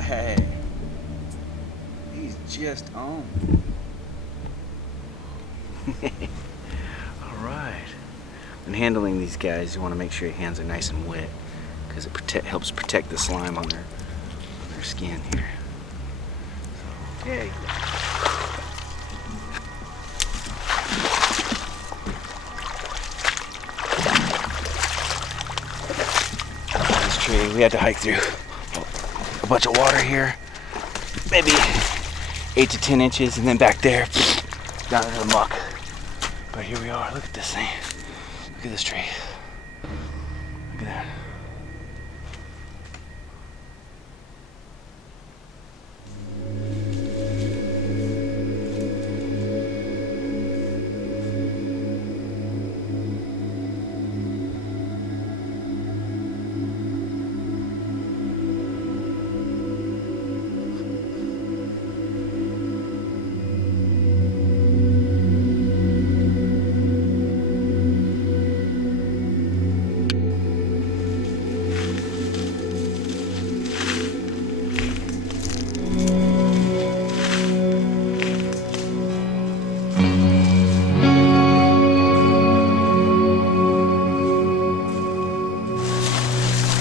Hey, he's just on. All right. When handling these guys, you want to make sure your hands are nice and wet because it helps protect the slime on their skin here. So, yeah. This tree, we had to hike through a bunch of water here, maybe 8 to 10 inches, and then back there, down into the muck. But here we are. Look at this thing. Look at this tree. Look at that.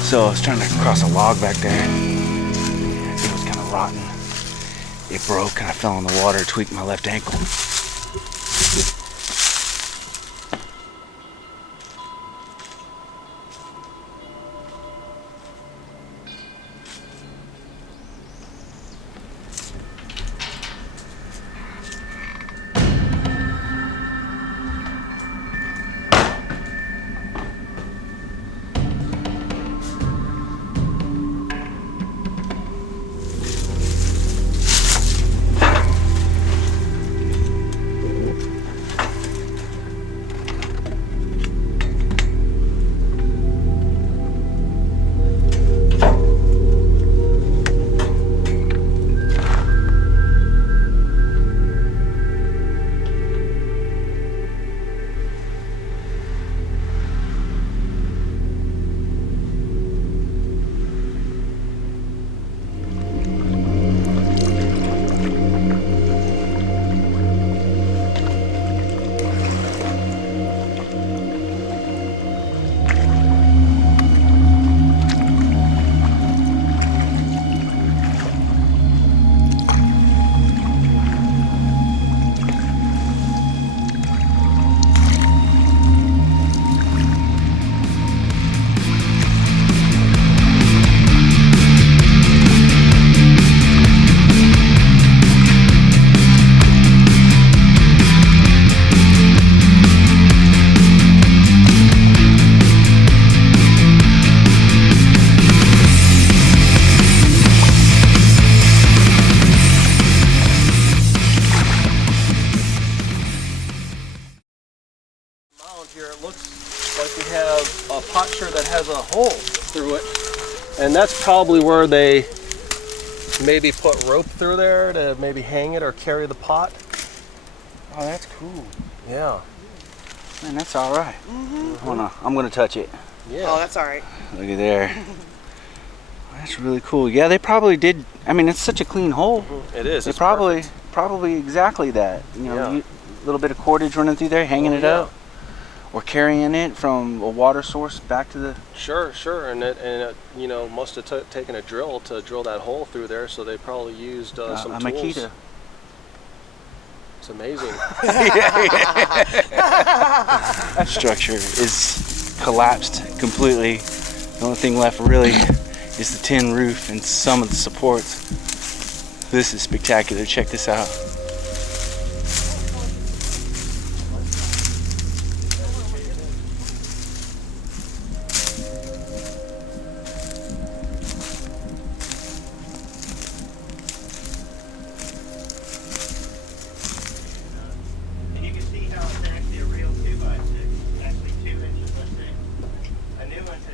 So I was trying to cross a log back there. It was kind of rotten. It broke and I fell in the water, tweaked my left ankle. Here it looks like we have a potsherd that has a hole through it, and that's probably where they maybe put rope through there to maybe hang it or carry the pot. Oh, that's cool. Yeah. Man, that's all right. I'm gonna touch it. Yeah. Oh, that's all right. Look at there. That's really cool. Yeah, they probably did. I mean, it's such a clean hole. It is. It's probably exactly that. You know, Yeah. a little bit of cordage running through there, hanging it up, or carrying it from a water source back to the. Sure. And it you know, must have taken a drill to drill that hole through there. So they probably used some a tools. Makita. It's amazing. That structure is collapsed completely. The only thing left really is the tin roof and some of the supports. This is spectacular. Check this out.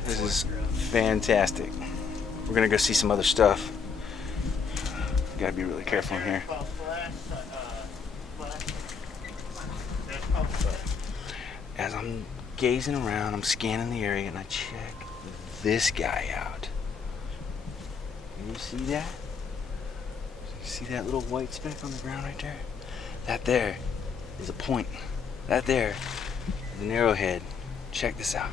This is fantastic. We're gonna go see some other stuff. Gotta be really careful in here. As I'm gazing around, I'm scanning the area and I check this guy out. You see that? See that little white speck on the ground right there? That there is a point. That there is an arrowhead. Check this out.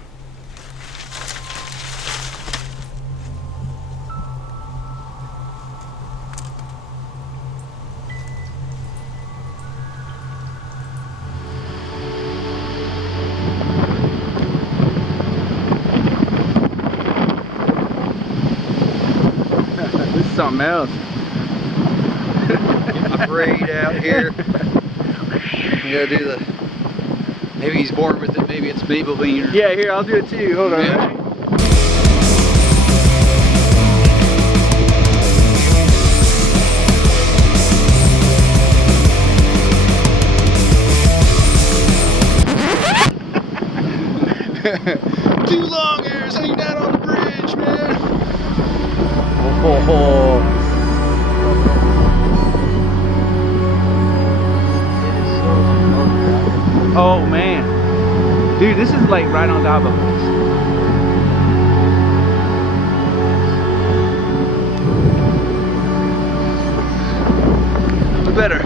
This is something else. Get my braid out here. You gotta do the. Maybe he's born with it. Maybe it's Maybelline. Yeah, here, I'll do it too. Hold on. Yeah. Two long hairs hanging out on the bridge, man. Oh. Oh man, dude, this is like right on top of us. We better,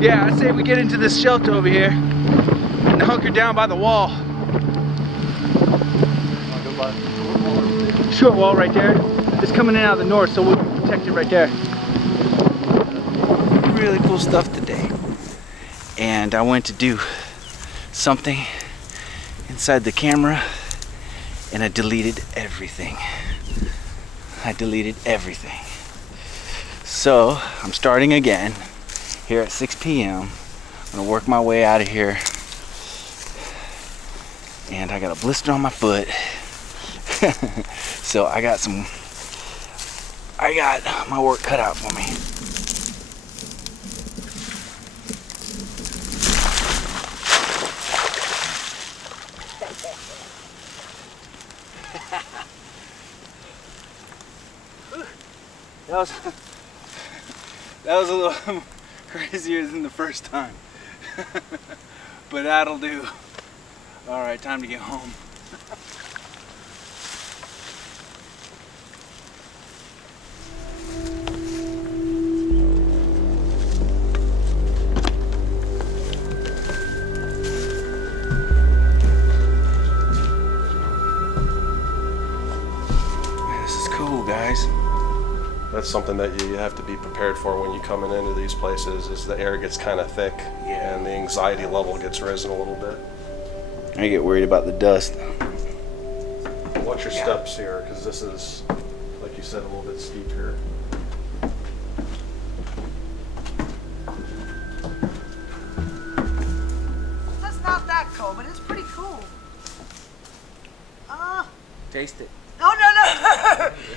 yeah, I say we get into this shelter over here and hunker down by the wall. Short wall right there. It's coming in out of the north, so we'll protect it right there. Really cool stuff today. And I went to do something inside the camera and I deleted everything. I deleted everything. So I'm starting again here at 6 p.m. I'm gonna work my way out of here. And I got a blister on my foot. So I got my work cut out for me. That was a little crazier than the first time. But that'll do. Alright, time to get home. This is cool, guys. That's something that you have to be prepared for when you're coming into these places, is the air gets kind of thick, Yeah. and the anxiety level gets risen a little bit. I get worried about the dust. Watch your steps here, because this is, like you said, a little bit steep here. That's not that cold, but it's pretty cool. Taste it. No.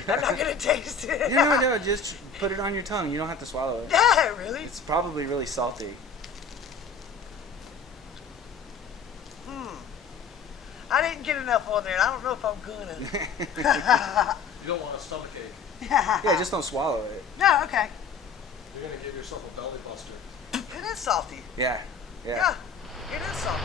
I'm not gonna taste it. No, just put it on your tongue. You don't have to swallow it. Yeah, really? It's probably really salty. I didn't get enough on there, and I don't know if I'm gonna. You don't want a stomach ache. Yeah, just don't swallow it. No, okay. You're going to give yourself a belly buster. It is salty. Yeah. Yeah, it is salty.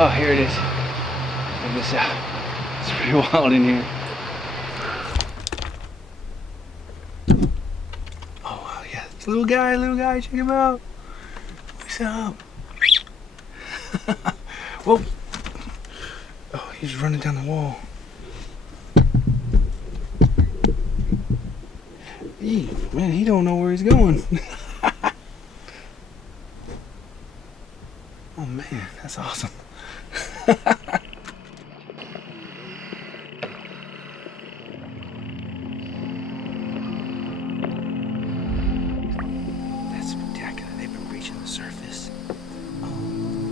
Oh, here it is. Check this out. It's pretty wild in here. Oh, wow, yeah. This little guy, check him out. What's up? Whoa. Oh, he's running down the wall. Eee, man, he don't know where he's going. Oh man, that's awesome. That's spectacular. They've been reaching the surface. Oh.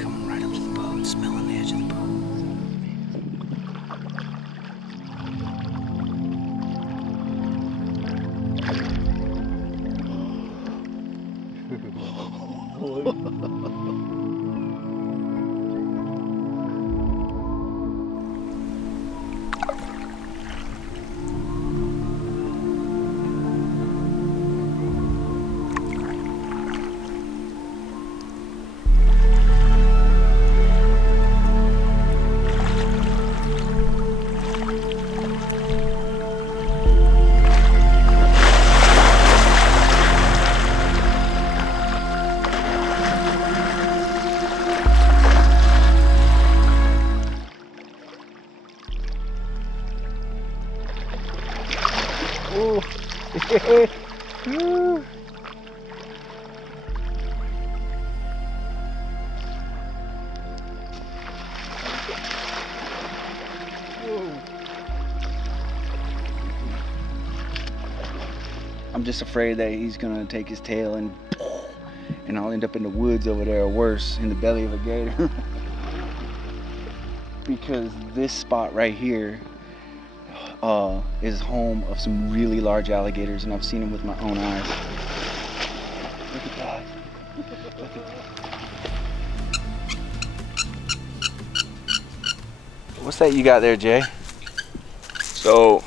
I'm just afraid that he's gonna take his tail and I'll end up in the woods over there, or worse, in the belly of a gator. Because this spot right here is home of some really large alligators, and I've seen them with my own eyes. Look at that. Look at that. What's that you got there, Jay? So,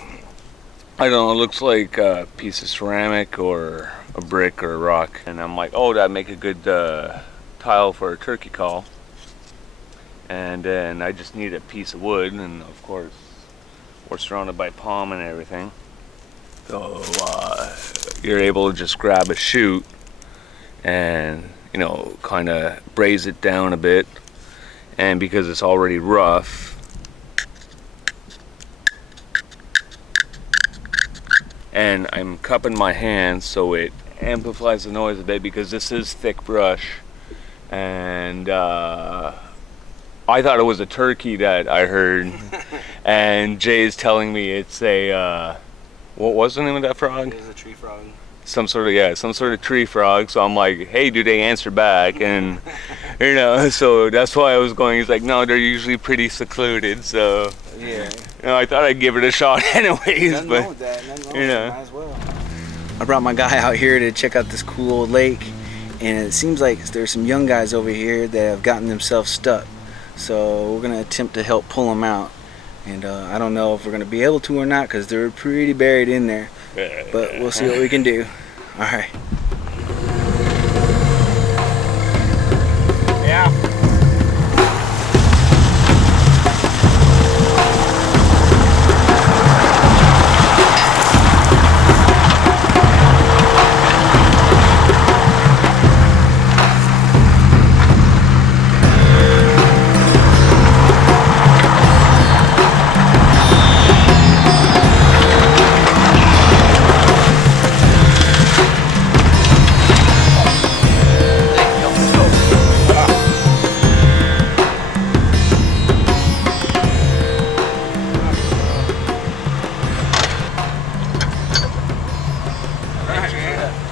I don't know, it looks like a piece of ceramic or a brick or a rock. And I'm like, oh, that'd make a good tile for a turkey call. And then I just need a piece of wood, and of course, we're surrounded by palm and everything. So you're able to just grab a chute and, you know, kind of braise it down a bit. And because it's already rough, and I'm cupping my hands so it amplifies the noise a bit, because this is thick brush. And I thought it was a turkey that I heard, and Jay's telling me it's a, what was the name of that frog? It was a tree frog. Some sort of tree frog. So I'm like, hey, do they answer back? And you know, so that's why I was going. He's like, no, they're usually pretty secluded. So Yeah. you know, I thought I'd give it a shot anyways. Nothing But wrong with that. Nothing wrong you with know. that. Might as well. I brought my guy out here to check out this cool old lake, and it seems like there's some young guys over here that have gotten themselves stuck. So we're gonna attempt to help pull them out, and I don't know if we're gonna be able to or not, because they're pretty buried in there. But we'll see what we can do. All right. Yeah.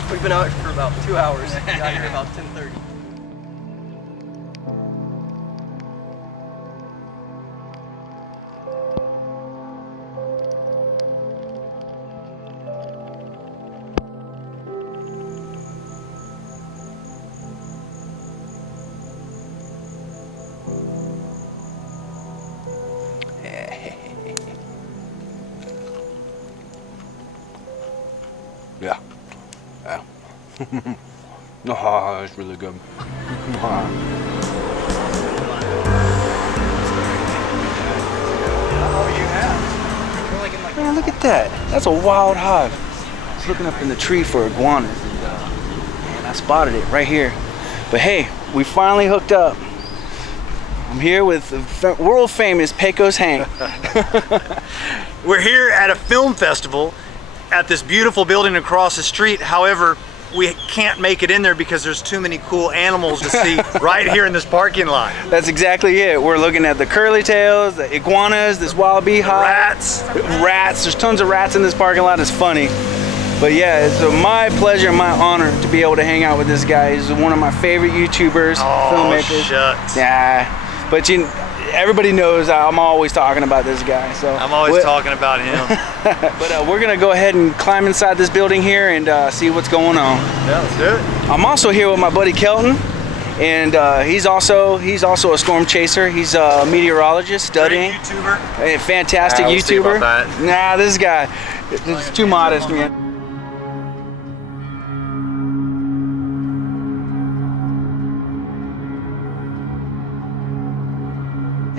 We've been out for about 2 hours. We got here about 10:30. Yeah. Yeah. Oh, it's really good. Man, look at that. That's a wild hog. I was looking up in the tree for iguanas, and I spotted it right here. But hey, we finally hooked up. I'm here with the world famous Pecos Hank. We're here at a film festival at this beautiful building across the street. However, we can't make it in there because there's too many cool animals to see right here in this parking lot. That's exactly it. We're looking at the curly tails, the iguanas, this wild beehive. Rats. There's tons of rats in this parking lot. It's funny. But yeah, it's my pleasure and my honor to be able to hang out with this guy. He's one of my favorite YouTubers, filmmakers. Shucks. Yeah. But everybody knows I'm always talking about this guy. So I'm always talking about him. But we're gonna go ahead and climb inside this building here and see what's going on. Yeah, let's do it. I'm also here with my buddy Kelton, and he's also a storm chaser. He's a meteorologist studying. Great YouTuber. A fantastic We'll see YouTuber. about that. Nah, this guy, it's too modest, man.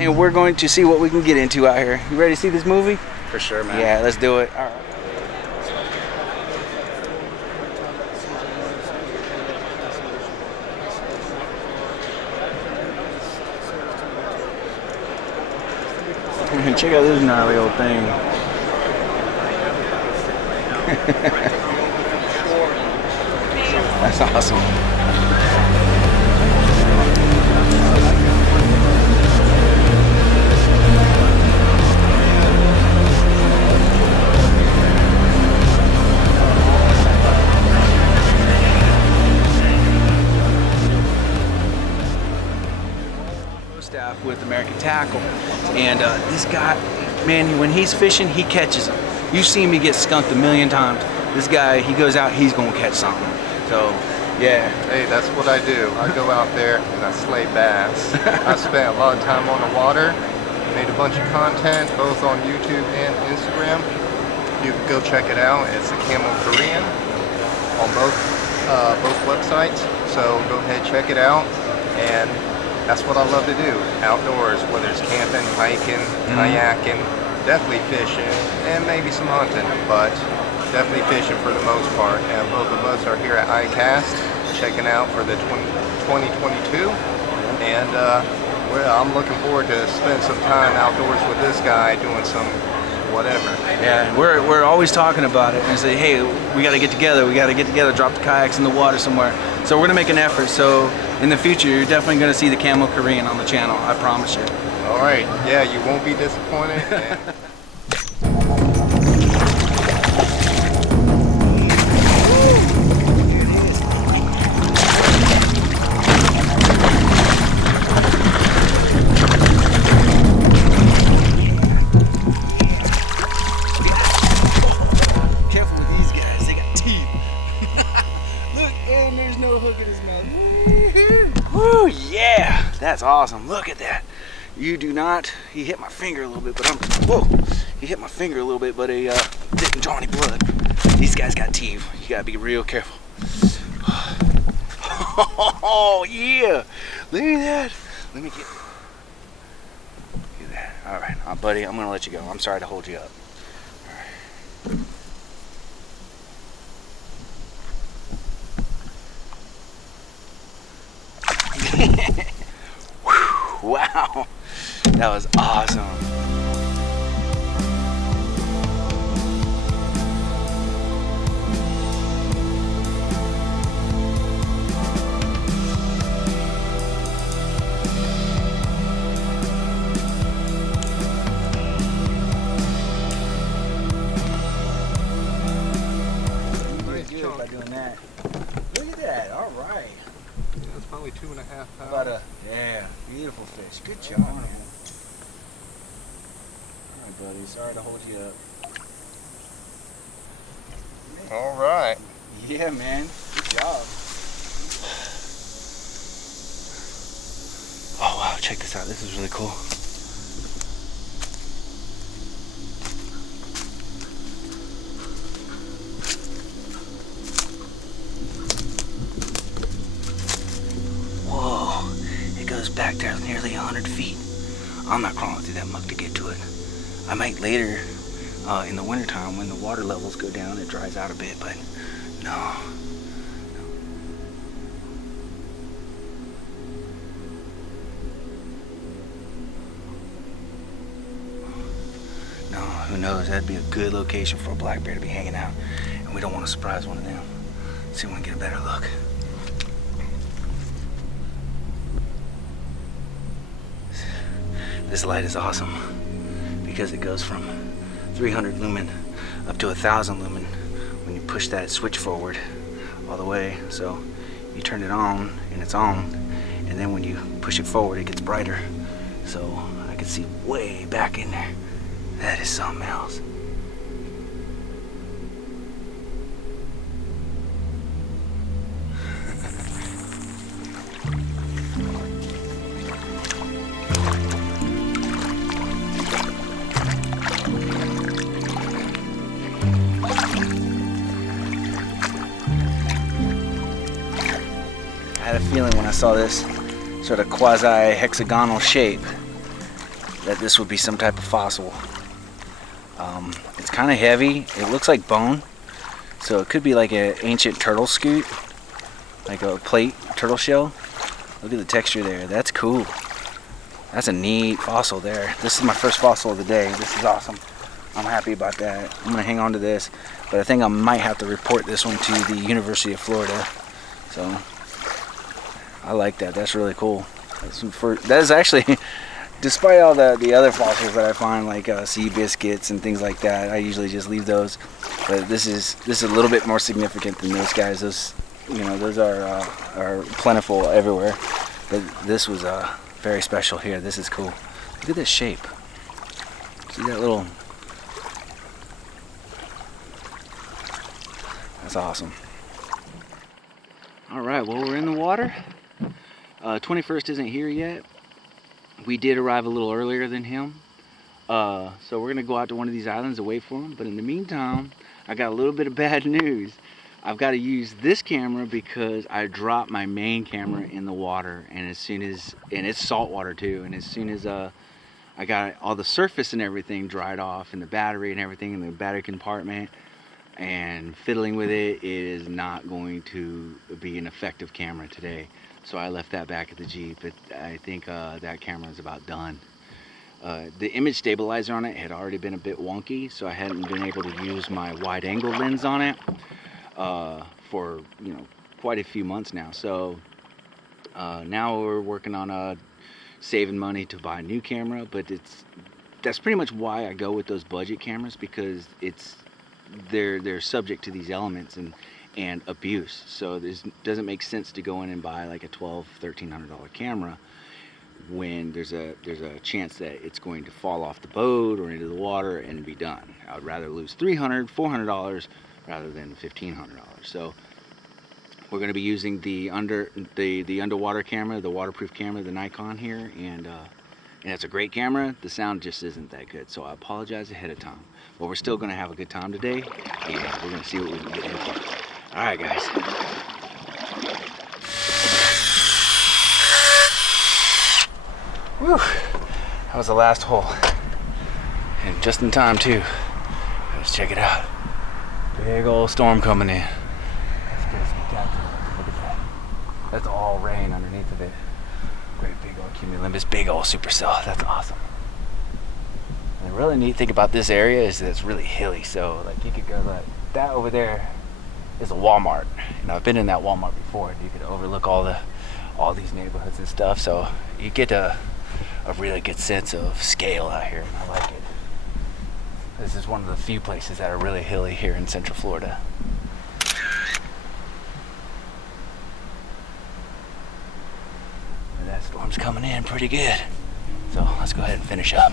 And we're going to see what we can get into out here. You ready to see this movie? For sure, man. Yeah, let's do it. All right. Check out this gnarly old thing. That's awesome. Staff with American Tackle, and this guy, man, when he's fishing, he catches them. You've seen me get skunked a million times. This guy, he goes out, he's gonna catch something. So, yeah. Hey, that's what I do. I go out there and I slay bass. I spent a lot of time on the water, made a bunch of content both on YouTube and Instagram. You can go check it out. It's the Camo Korean on both websites. So go ahead, check it out. And that's what I love to do, outdoors, whether it's camping, hiking, kayaking, definitely fishing, and maybe some hunting, but definitely fishing for the most part. And both of us are here at ICAST, checking out for the 2022, and I'm looking forward to spend some time outdoors with this guy doing some whatever. Yeah, we're always talking about it and say, hey, we got to get together, drop the kayaks in the water somewhere. So we're gonna make an effort. So in the future, you're definitely gonna see the Camo Korean on the channel. I promise you. All right, yeah, you won't be disappointed. And Woo, yeah, that's awesome. Look at that. You do not, he hit my finger a little bit, but he hit my finger a little bit, but he didn't draw any blood. These guys got teeth. You gotta be real careful. Oh, yeah. Look at that. Let me get that. All right, buddy, I'm gonna let you go. I'm sorry to hold you up. All right. Wow, that was awesome. nice chunk. By doing that. Look at that, all right. That's probably 2.5 pounds. Yeah, beautiful fish. Good job, man. All right, buddy. Sorry to hold you up. All right. Yeah, man. Good job. Oh, wow. Check this out. This is really cool. Back there nearly 100 feet. I'm not crawling through that muck to get to it. I might later in the wintertime when the water levels go down, it dries out a bit, but no. No, who knows? That'd be a good location for a black bear to be hanging out, and we don't want to surprise one of them. See if we can get a better look. This light is awesome because it goes from 300 lumen up to 1,000 lumen when you push that switch forward all the way. So you turn it on and it's on, and then when you push it forward it gets brighter. So I can see way back in there. That is something else. I had a feeling when I saw this sort of quasi-hexagonal shape that this would be some type of fossil. It's kind of heavy. It looks like bone, so it could be like an ancient turtle scute, like a plate turtle shell. Look at the texture there. That's cool. That's a neat fossil there. This is my first fossil of the day. This is awesome. I'm happy about that. I'm gonna hang on to this, but I think I might have to report this one to the University of Florida. So I like that. That's really cool. That is actually, despite all the other fossils that I find, like sea biscuits and things like that, I usually just leave those. But this is a little bit more significant than those guys. Those, you know, those are plentiful everywhere. But this was very special here. This is cool. Look at this shape. See that little? That's awesome. All right. Well, we're in the water. 21st isn't here yet. We did arrive a little earlier than him. So we're gonna go out to one of these islands and wait for him. But in the meantime, I got a little bit of bad news. I've got to use this camera because I dropped my main camera in the water, and it's salt water too. And as soon as I got all the surface and everything dried off, and the battery and everything in the battery compartment, and fiddling with it is not going to be an effective camera today. So I left that back at the Jeep, but I think that camera is about done. The image stabilizer on it had already been a bit wonky, so I hadn't been able to use my wide angle lens on it for, you know, quite a few months now. So now we're working on saving money to buy a new camera, but that's pretty much why I go with those budget cameras, because they're subject to these elements and abuse. So it doesn't make sense to go in and buy like a $1,200–1,300 camera when there's a chance that it's going to fall off the boat or into the water and be done. I would rather lose $300–400 rather than $1,500. So we're going to be using the underwater camera, the waterproof camera, the Nikon here, and it's a great camera. The sound just isn't that good, so I apologize ahead of time. But we're still going to have a good time today, and we're going to see what we can get into. All right, guys. Whew. That was the last hole, and just in time too. Let's check it out. Big old storm coming in. That's good, spectacular. Look at that. That's all rain underneath of it. Great big old cumulonimbus, big old supercell. That's awesome. And the really neat thing about this area is that it's really hilly. So like you could go like that over there is a Walmart. And I've been in that Walmart before, and you could overlook all these neighborhoods and stuff. So you get a really good sense of scale out here, and I like it. This is one of the few places that are really hilly here in Central Florida. And that storm's coming in pretty good. So let's go ahead and finish up.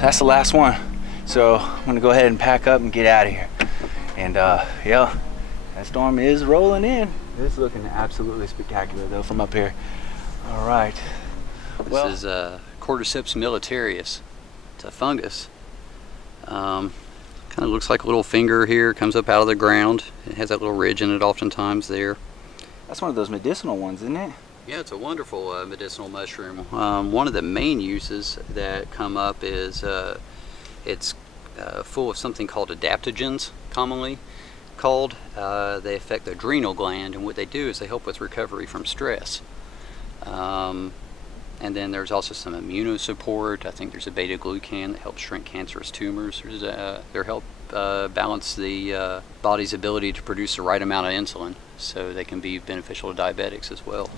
That's the last one, so I'm gonna go ahead and pack up and get out of here. And yeah, that storm is rolling in. It's looking absolutely spectacular though from up here. All right. This is Cordyceps militarius. It's a fungus. Kind of looks like a little finger here, comes up out of the ground. It has that little ridge in it oftentimes there. That's one of those medicinal ones, isn't it? Yeah, it's a wonderful medicinal mushroom. One of the main uses that come up is it's full of something called adaptogens, commonly called. They affect the adrenal gland, and what they do is they help with recovery from stress. And then there's also some immunosupport. I think there's a beta-glucan that helps shrink cancerous tumors. They help balance the body's ability to produce the right amount of insulin, so they can be beneficial to diabetics as well.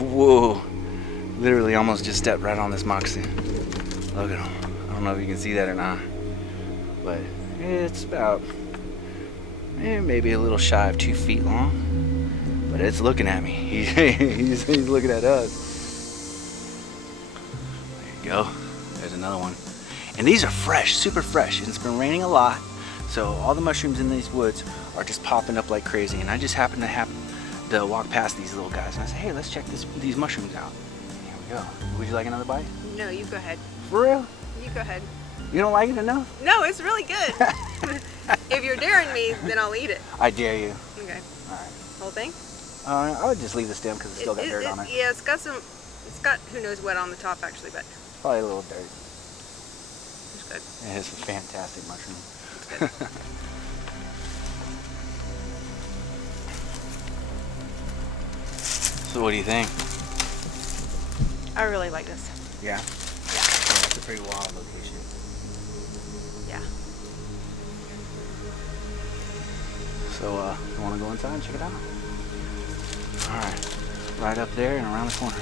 Whoa. Literally almost just stepped right on this moccasin. Look at him. I don't know if you can see that or not. But it's about maybe a little shy of 2 feet long. But it's looking at me. He's looking at us. There you go. There's another one. And these are fresh, super fresh. And it's been raining a lot. So all the mushrooms in these woods are just popping up like crazy. And I just happened to walk past these little guys. And I said, hey, let's check these mushrooms out. Here we go. Would you like another bite? No, you go ahead. For real? You go ahead. You don't like it enough? No, it's really good. If you're daring me, then I'll eat it. I dare you. Okay. All right. Whole thing? I would just leave the stem because it's still got dirt on it. Yeah, it's got who knows what on the top actually, but Probably a little dirt. it's good. It is a fantastic mushroom. It's good. So what do you think? I really like this. Yeah? Yeah, it's a pretty wild location. Yeah. So you want to go inside and check it out? Alright, right up there and around the corner.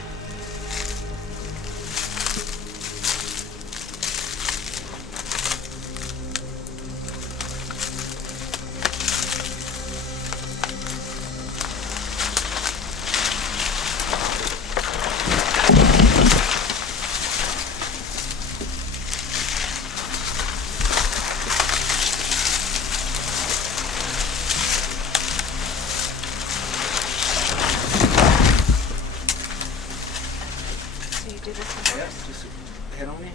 Do this one Yeah, first. just head on in.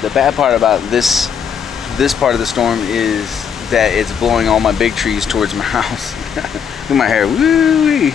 The bad part about this part of the storm is that it's blowing all my big trees towards my house. Look at my hair. Woo-wee.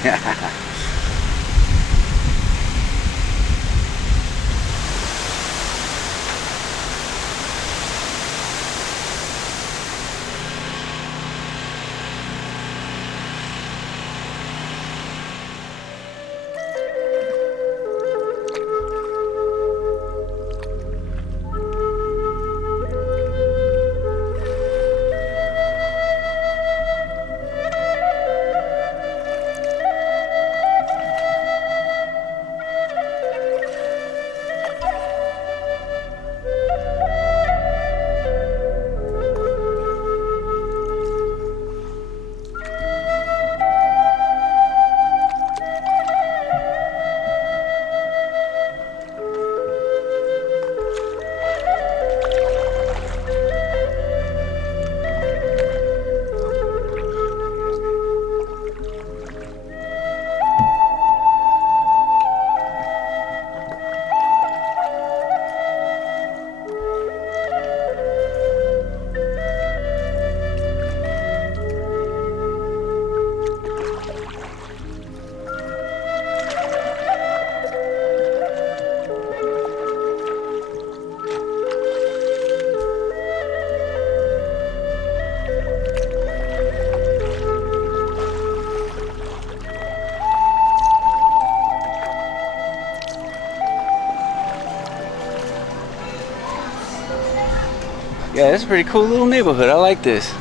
Yeah, it's a pretty cool little neighborhood. I like this.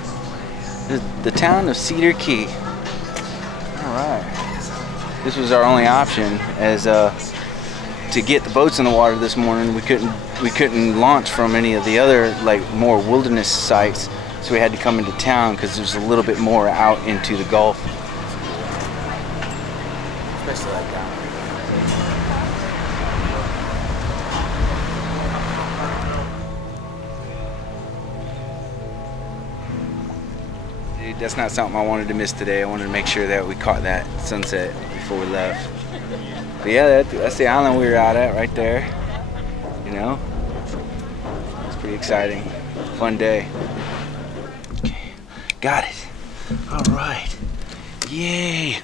The town of Cedar Key. All right. This was our only option, as to get the boats in the water this morning. We couldn't launch from any of the other more wilderness sites, so we had to come into town because there's a little bit more out into the Gulf. Especially like that. Dude, That's not something I wanted to miss today. I wanted to make sure that we caught that sunset before we left. But yeah, that's the island we were out at right there. You know, it's pretty exciting. Fun day. Okay, got it. All right. Yay.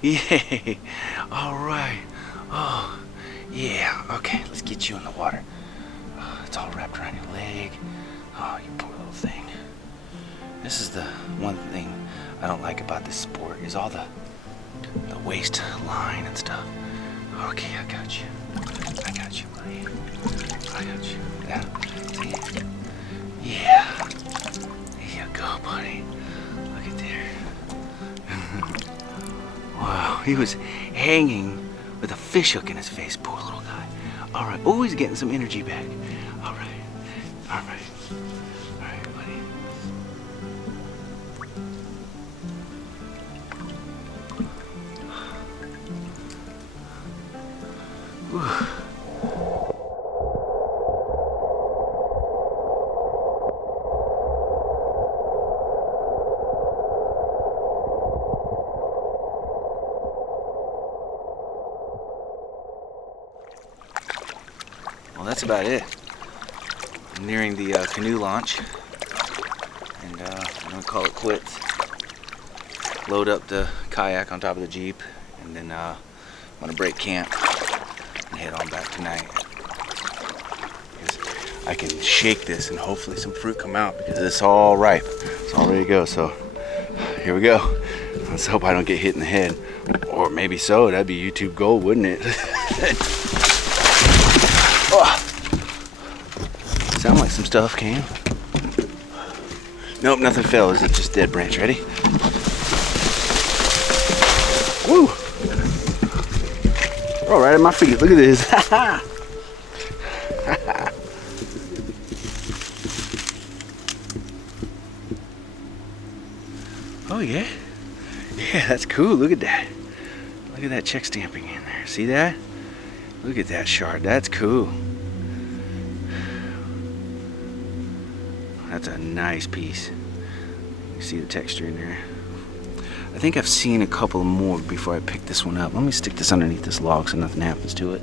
Yay. All right. Oh, yeah. Okay, let's get you in the water. Oh, it's all wrapped around your leg. Oh, you poor little thing. This is the one thing I don't like about this sport is all the waistline and stuff. Okay, I got you. I got you, buddy. I got you. Yeah. See? Yeah. There you go, buddy. Look at there. Wow, he was hanging with a fish hook in his face. Poor little guy. All right. Oh, he's getting some energy back. All right. All right. All right, buddy. Whew. Well, that's about it. I'm nearing the canoe launch, and I'm gonna call it quits. Load up the kayak on top of the Jeep, and then I'm gonna break camp and head on back tonight. Because I can shake this and hopefully some fruit come out because it's all ripe. It's all ready to go. So here we go. Let's hope I don't get hit in the head, or maybe so. That'd be YouTube gold, wouldn't it? Oh. Sound like some stuff came. Nope, nothing fell. Is it just dead branch? Ready? Woo! Oh, right at my feet. Look at this. Oh yeah. Yeah, that's cool. Look at that. Look at that check stamping in there. See that? Look at that shard. That's cool. That's a nice piece. You see the texture in there. I think I've seen a couple more before I picked this one up. Let me stick this underneath this log so nothing happens to it.